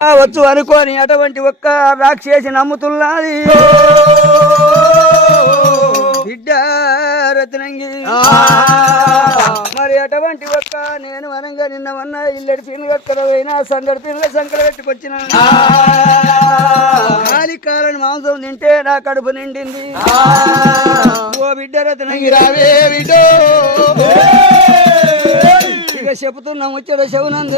వచ్చు అనుకోని అటువంటి ఒక్క రాక్షసి నమ్ముతున్నది బిడ్డ రత్నంగి. మరి అటువంటి ఒక్క నేను వనంగా నిన్నమన్నా ఇల్లడి పీను కట్టుకుపోయినా సంగడి పీనుల సంకలు పెట్టుకొచ్చిన కాలికాలని మాంసం తింటే నా కడుపు నిండింది. ఓ బిడ్డ రత్నంగి రావే బిడ్డో ఇక చెబుతున్నాం వచ్చాడు శవునందు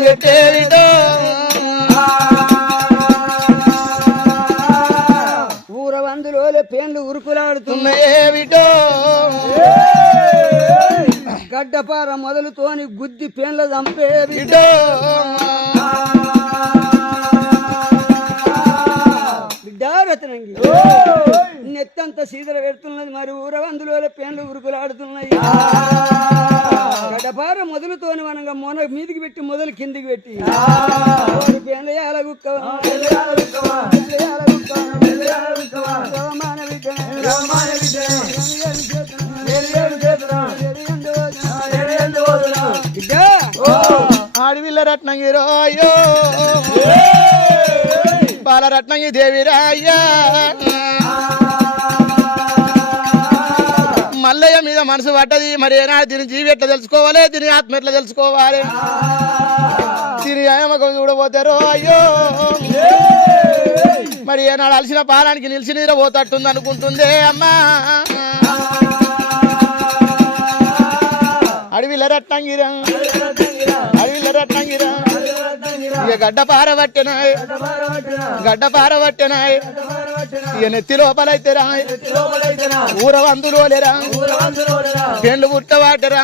ఊరవందులో పేన్లు ఉరుకులాడుతున్నాయే బిడ్డో గడ్డపార మొదలుతోని గుద్ది పేన్ల చంపే బిడ్డో రత్నంగి నెత్తంత సీదర పెడుతున్నది. మరి ఊరవందులో పేన్లు ఉరుకులాడుతున్నాయి. గడ్డపార మొదలుతోని మనంగా మొన మీదికి పెట్టి మొదలు కిందికి పెట్టి పేన్ల యాలగుక్క ఆడవిల్ల రత్నంగిరో అయ్యో బాలరత్నంగి దేవిరాయ్యా మల్లయ్య మీద మనసు పడ్డది. మరి ఏనాడు దీని జీవి ఎట్లా తెలుసుకోవాలి, దీని ఆత్మ ఎట్లా తెలుసుకోవాలి, దీని అయమకం చూడబోతారో అయ్యో. మరి ఏనాడు అలసిన పాలానికి నిలిచి నీర పోతట్టుంది అనుకుంటుందే అమ్మా. అడవిల రత్నంగిరా అడవిల రత్నంగిరా ఇక గడ్డ పారబట్టినాయి గడ్డ పారబట్టినాయి ఇక నెత్తి లోపలైతే రా ఊరవందులో లేరా పెండ్లు పుట్టబట్టరా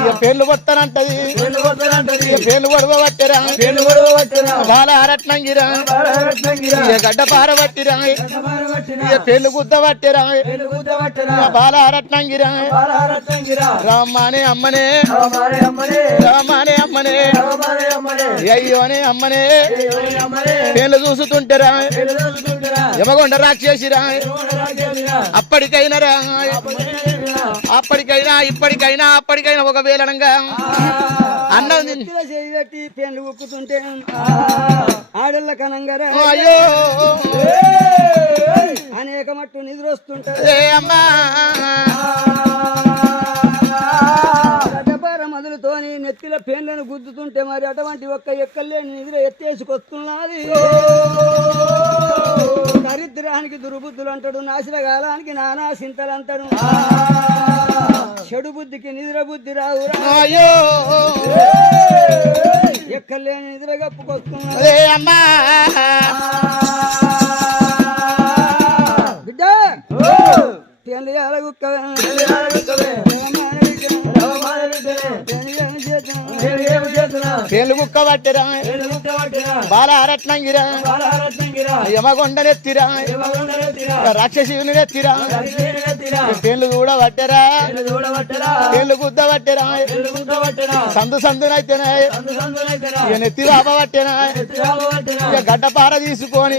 ఇక పెండ్లు కొట్టనంటది ఇక పెండ్లు పొడవబట్టరా బాల రత్నంగిరా ఇక గడ్డ పారబట్టిరా ఇక పెండ్లు గుద్దబట్టిరా బాల రత్నంగిరా రామానే అమ్మనే రామానే అమ్మనే అయ్యోనే అమ్మనే పేర్లు చూస్తుంటారా యమగొండ రాక్షసిరా అప్పటికైనా రా అప్పటికైనా ఇప్పటికైనా అప్పటికైనా ఒకవేళనంగా అన్నది పెట్టి పేర్లు ఉప్పుతుంటే ఆడళ్ళ కనంగరా అయ్యో అనేక మట్టు నిద్రొస్తుంటే అమ్మా మొదలుతోని నెత్తిల పేన్లను గుద్దుతుంటే మరి అటువంటి ఒక్క ఎక్కలేని నిద్ర ఎత్తేసుకొస్తున్నది. దరిద్రానికి దుర్బుద్ధులు అంటాడు, నాశనకాలానికి నానా సింతలు అంటాడు, చెడు బుద్ధికి నిద్ర బుద్ధి రావు ఎక్కలేని నిద్ర గప్పుకొస్తున్నది. బిడ్డ పేన్లు ఎలాగుక్కవే పేర్లు కుక్క పట్టిరా బాల రత్నంగిరా యమగొండ నెత్తిరా రాక్షసుని నెత్తిరా పేర్లు కూడా పట్టరా పేర్లు గుద్ద పట్టరా సందు సందునైతేనా ఇక నెత్తి బాబ పట్టేనా ఇక గడ్డపార తీసుకొని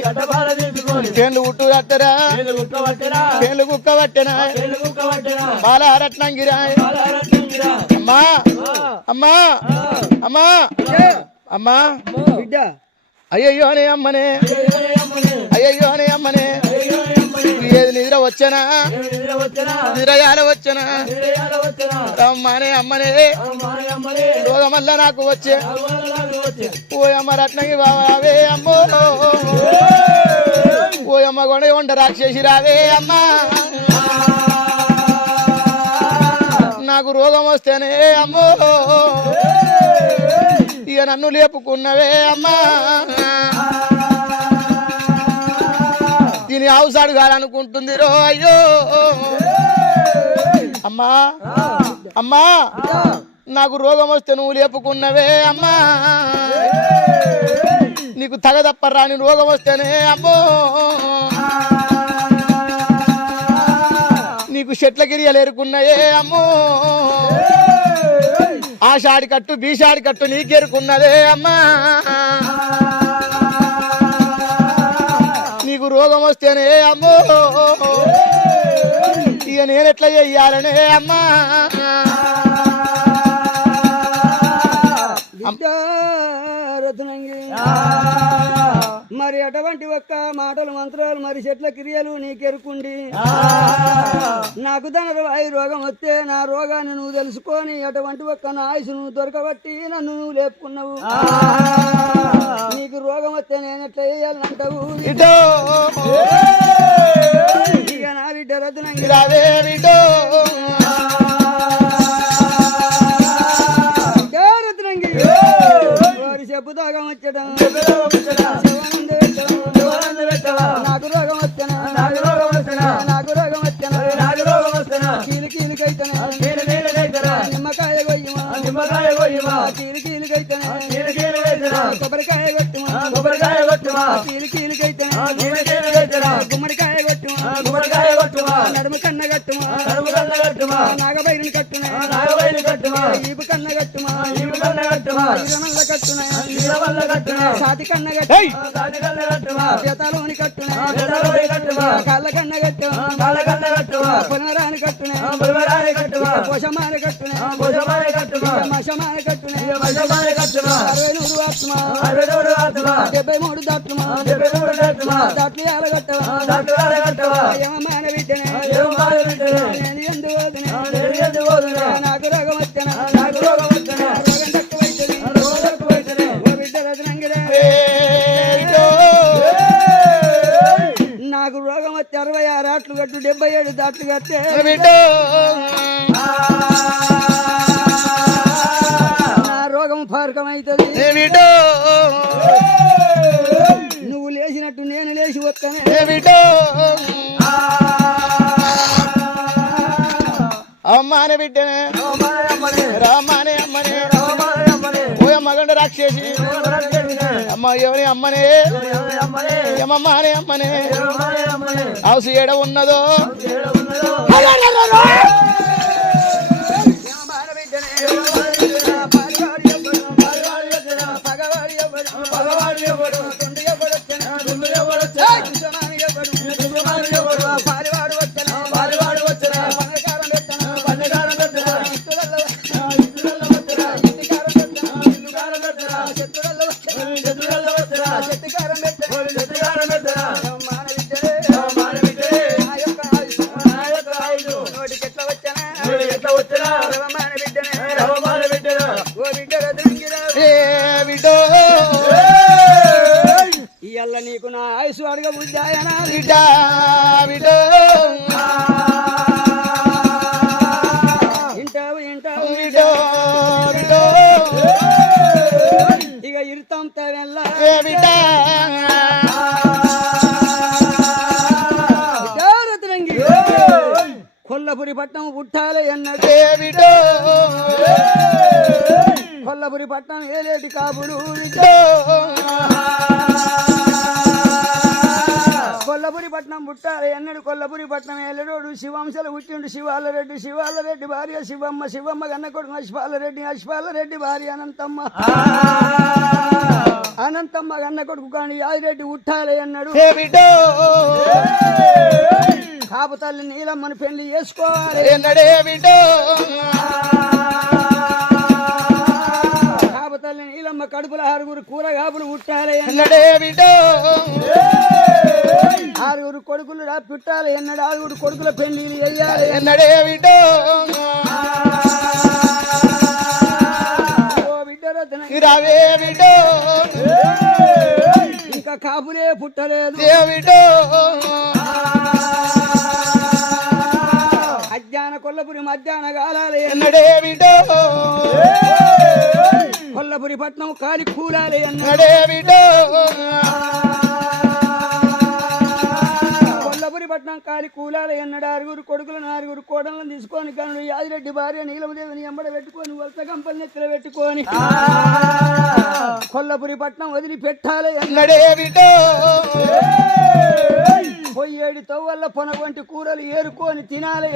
పేర్లు గుట్టు కట్టరా పేర్లు కుక్క పట్టేనా బాల రత్నంగిరా అమ్మా అమ్మా అమ్మా అమ్మా బిడ్డ అయ్యయ్యో అనే అమ్మనే అయ్యయ్యో అనే అమ్మనే ఏది నిద్ర వచ్చనా నిద్రయాల వచ్చనా అమ్మనే అమ్మనే రోగమల్లా నాకు వచ్చే ఓ అమ్మ రత్నంగి బావే అమ్మో ఓ అమ్మ గొండ వంట రాక్షసి రావే అమ్మా నాకు రోగం వస్తేనే అమ్మో ఇక నన్ను లేపుకున్నవే అమ్మా దీని అవసాడు కాలనుకుంటుంది రో అయ్యో అమ్మా అమ్మా నాకు రోగం వస్తే నువ్వు లేపుకున్నవే అమ్మా నీకు తగదప్పరాని రోగం వస్తేనే అమ్మో నీకు చెట్ల గిరియలు ఎరుకున్నాయే అమ్మో ఆ షాడి కట్టు బీషాడి కట్టు నీకెరుకున్నదే అమ్మా నీకు రోగం వస్తేనే అమ్మో ఇక నేనెట్లా చెయ్యాలనే అమ్మా రత్నంగి అటువంటి ఒక్క మాటలు మంత్రాలు మరి చెట్ల క్రియలు నీకెరుకుండి నాకు ధనవాయు రోగం వస్తే నా రోగాన్ని నువ్వు తెలుసుకొని అటువంటి ఒక్క నా ఆయుసు నువ్వు దొరకబట్టి నన్ను నువ్వు లేపుకున్నావు నీకు రోగం వస్తే నేను ఎట్లా చేయాలంటావు ఇక నా బిడ్డ రత్నంగి రత్నంగి వారి చెప్పు దాగం వచ్చడం నాకు రోగం వచ్చానా నాకు రోగం వచ్చానా కీలు కీలుకైతేనే నిమ్మకాయ కొయ్యమా కీలు కీలుకైతేనే కొబ్బరికాయ కొట్టుమా కీలు కీలుకైతేనే గుమ్మడికాయ కొట్టుమా నడుము కన్న కట్టుమా నాగబైరుని కట్టునే ఈపు కన్న కట్టుమా ఈరమల్ల కట్టునే సాతి కన్న కట్టుమా చేతలోని కట్టునే కాళ్ళ కన్న కట్టుమా పునరాని కట్టునే పోషమాని కట్టునే మషమాని కట్టునే 60 ఆత్మా 73 దాట్లుమా దాట్లు ఆడగట్టవా ఏమాన బిడ్డనే నేను ఎందు వదినే నాకు రోగం వచ్చానా రోగం తక్కువైతుంది ఓ బిడ్డ రత్నంగిరే నాకు రోగం వచ్చి 66 ఆట్లు కట్టు 77 దాట్లు కట్టే నా రోగం ఫారకమైతుంది నువ్వు లేచినట్టు నేను లేచి వస్తానే అమ్మానే బిడ్డనే రామానే అమ్మనే ఓ మగండ రాక్షసి అమ్మ ఎవరి అమ్మనే ఏమమ్మానే అమ్మనే హౌస్ ఏడ ఉన్నదో ఇయ్యాల నీకు నా ఆయుసు అడగ బుద్ధాయనా వింటావు ఇక ఇరుతాం తవెల్లా రత్నంగి కొల్లపురి పట్నం పుట్టాలి అన్నది కొల్లపురి పట్నం ఏలేటి కాపులు కొల్లపురి పట్నం పుట్టాలి అన్నాడు కొల్లపురి పట్నం ఏలేడు శివాంశలు పుట్టిండు శివాలరెడ్డి భార్య శివమ్మ గన్న కొడుకు అశ్వాలరెడ్డి భార్య అనంతమ్మ గన్న కొడుకు కానీ యాదిరెడ్డి పుట్టాలి అన్నాడు కాపు తల్లి నీలమ్మని పెళ్లి చేసుకోవాలి కాపు తల్లి నీలమ్మ కడుపుల 6 కూరగాపులు పుట్టాలి 6 కొడుకులు పుట్టాలి ఎన్నడు 6 కొడుకుల పెళ్లి వేయాలి ఇంకా కాపులే పుట్టలేదు అజ్ఞాన కొల్లపురి మధ్యాహ్న కాలాలి కొల్లపురి పట్నం కాలి కూలాలి కొల్లపురి పట్నం కాలి కూలాలి అన్నాడు 6 కొడుకులు 4 కోడలను తీసుకొని కనుడు యాదిరెడ్డి భార్య నీలమదేవిని ఎంబడ పెట్టుకొని వలస గంపల్ని ఎత్తులు పెట్టుకొని కొల్లపురి పట్నం వదిలి పెట్టాలి పొయ్యేడి తవ్వల్ల పొనగొంటి కూరలు ఏరుకొని తినాలి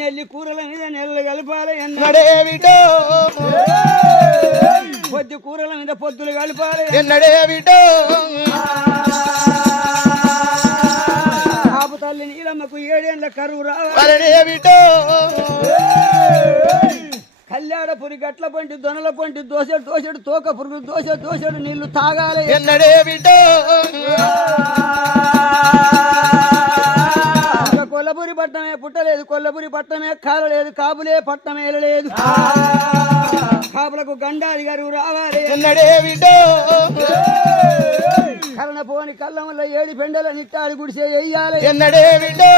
నెల్లి కూరల మీద నెల్లు కలపాలి పొద్దు కూరల మీద పొద్దులు కలపాలి కాపు తల్లి నీలమ్మకు 7 ఏళ్ల కరువు రావాలి కళ్యాణ ఆడపురి గట్ల పంటి దొనల పంటి దోసెడు దోసెడు తోక పురుగు దోసెడు నీళ్లు తాగాలి ఎన్నడే బిడ్డో కొల్లపురి పట్టణమే పుట్టలేదు కొల్లపురి పట్టణమే కాలలేదు కాపులే పట్టణమే లేదు కాపులకు గండారి గారు రావాలి ఎన్నడే బిడ్డో కరణ పోని కళ్ళ వల్ల ఏడి పెండల నిట్టాడి గుడిసే వెయ్యాలి ఎన్నడే బిడ్డో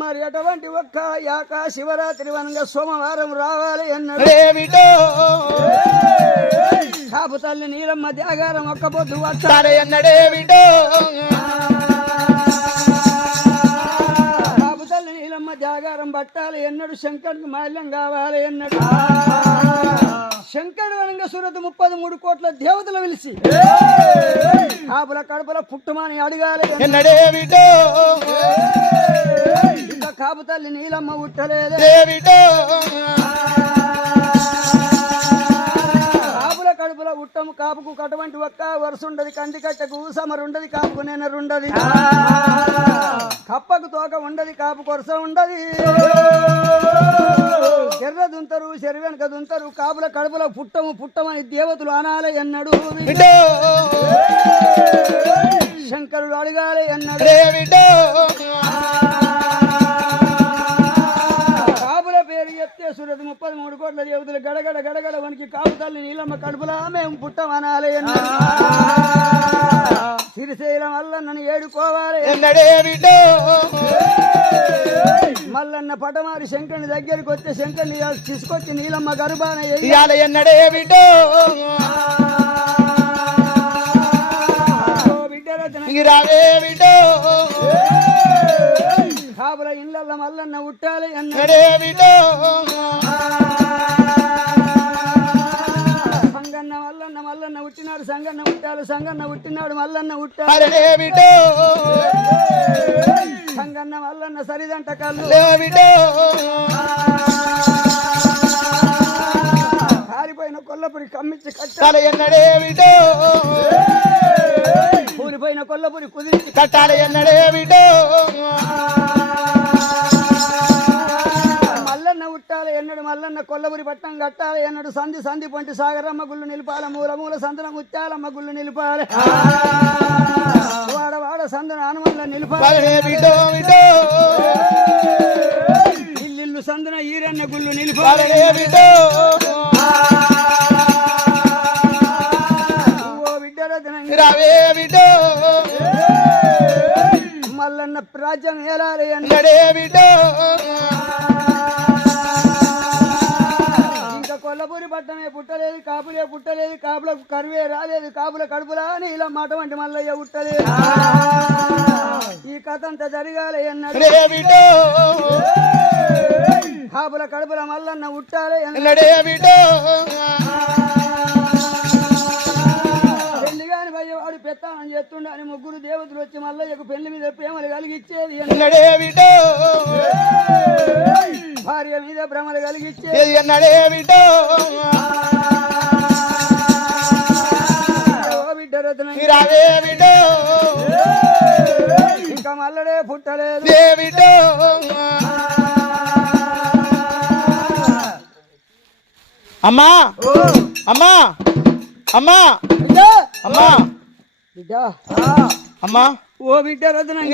మరి అటువంటి ఒక్క యాక శివరాత్రి వనంగా సోమవారం రావాలి అన్నాడు ఎన్నడే బిడ్డో కాపు తల్లి నీలమ్మ త్యాగారం ఒక్క పొద్దు తారే ఎన్నడే బిడ్డో కాపు తల్లి నీలమ్మ త్యాగారం పట్టాలి ఎన్నడు శంకరుడికి మాల్యం కావాలి అన్నాడు శంకరుడు వనంగా సురత్ 33 కోట్ల దేవతలు పిలిచి కాపుల కడుపుల పుట్టమని అడగాలి ఎన్నడే బిడ్డో ఇంకా కాపు తల్లి నీలమ్మ ఉట్టలేదు బిడ్డో కాపుల కడుపుల ఉట్టము కాపుకు కటువంటి ఒక్క వరుస ఉండదు కంది కట్టకు సమరుండది కాపుకు నెనరుండది కప్పకు తోక ఉండది కాపు కొరస ఉండది ఎర్ర దుంతరు చెరు వెనక దుంతరు కాపుల కడుపుల పుట్టమని దేవతలు అనాలి అన్నాడు బిడ్డో శంకరుడు అడగాలి అన్నాడు బిడ్డో కాపుల పేరు చెప్తే సురత్ 33 కోట్ల దేవతలు గడగడ గడగడ వనికి కాపు తల్లి నీలమ్మ కడుపులా మేము పుట్టమనాలి అన్నాడు సిరిశైలం మల్లన్నను ఏడుకోవాలి ఎన్నడే బిడ్డో మల్లన్న పటమారి శంకరుని దగ్గరికి వచ్చే శంకరుని తీసుకొచ్చి నీలమ్మ గర్భాన ఇయాల ఎన్నడే బిడ్డో రావే బిడ్డో కాపుల ఇళ్ళల్లో మల్లన్న ఉట్టాలి ఎన్నడే బిడ్డో సంగన్న మల్లన్న ఉట్టినాడు సంగన్న ఉట్టాలి సంగన్న ఉట్టినాడు మల్లన్న ఉట్టాలి అరే బిడ్డో సంగన్న మల్లన్న సరిదంట కళ్ళు బిడ్డో కాలిపోయిన కొల్లపురి కమ్మించి కట్టాలి కట్టాలి ఎన్నడే బిడ్డో కూలిపోయిన కొల్లపురి కుదిరి కట్టాలి ఎన్నడే బిడ్డో మల్లన్న ఉట్టాలి ఎన్నడు మల్లన్న కొల్లపురి పట్టం కట్టాలి ఎన్నడు సంధి పొంటి సాగరమ్మ గుళ్ళు నిలిపాలి మూల సందున ముత్యాలమ్మ గుళ్ళు నిలిపాలి వాడ సందున హనుమల్ల నిలిపాలి బిడ్డో బిడ్డో ఇల్లు సందున ఈరన్న గుళ్ళు నిలిపాలి బిడ్డో ఓ బిడ్డరతనంగా రావే బిడ్డో మల్లన్న రాజ్యం ఏలాలి ఎన్నడే బిడ్డో ఇంకా కొల్లపూరి పట్టమే పుట్టలేదు కాపులే పుట్టలేదు కాపులకు కరువే రాలేదు కాపుల కడుపులా నీల మాట వంటి మల్లయ్య ఉట్టలేదు ఈ కథ అంతా జరగాలి అన్నాడు బిడ్డో కాపుల కడుపుల మల్లన్న ఉట్టాలి ఎన్నడే బిడ్డో పెళ్లి కాని భయ్యవాడు పెత్తానని చేస్తుండే అని ముగ్గురు దేవతలు వచ్చి మల్లయ్యకు పెళ్లి మీద ప్రేమలు కలిగిచ్చేది ఎన్నడే బిడ్డో భార్య మీద భ్రమలు కలిగిచ్చేది ఎన్నడే బిడ్డో ఓ బిడ్డ రత్నం రావే బిడ్డో ఇంకా మల్లడే పుట్టలేదు బిడ్డో అమ్మా అమ్మా అమ్మా బిడ్డ అమ్మా బిడ్డ అమ్మా ఓ బిడ్డ రత్నం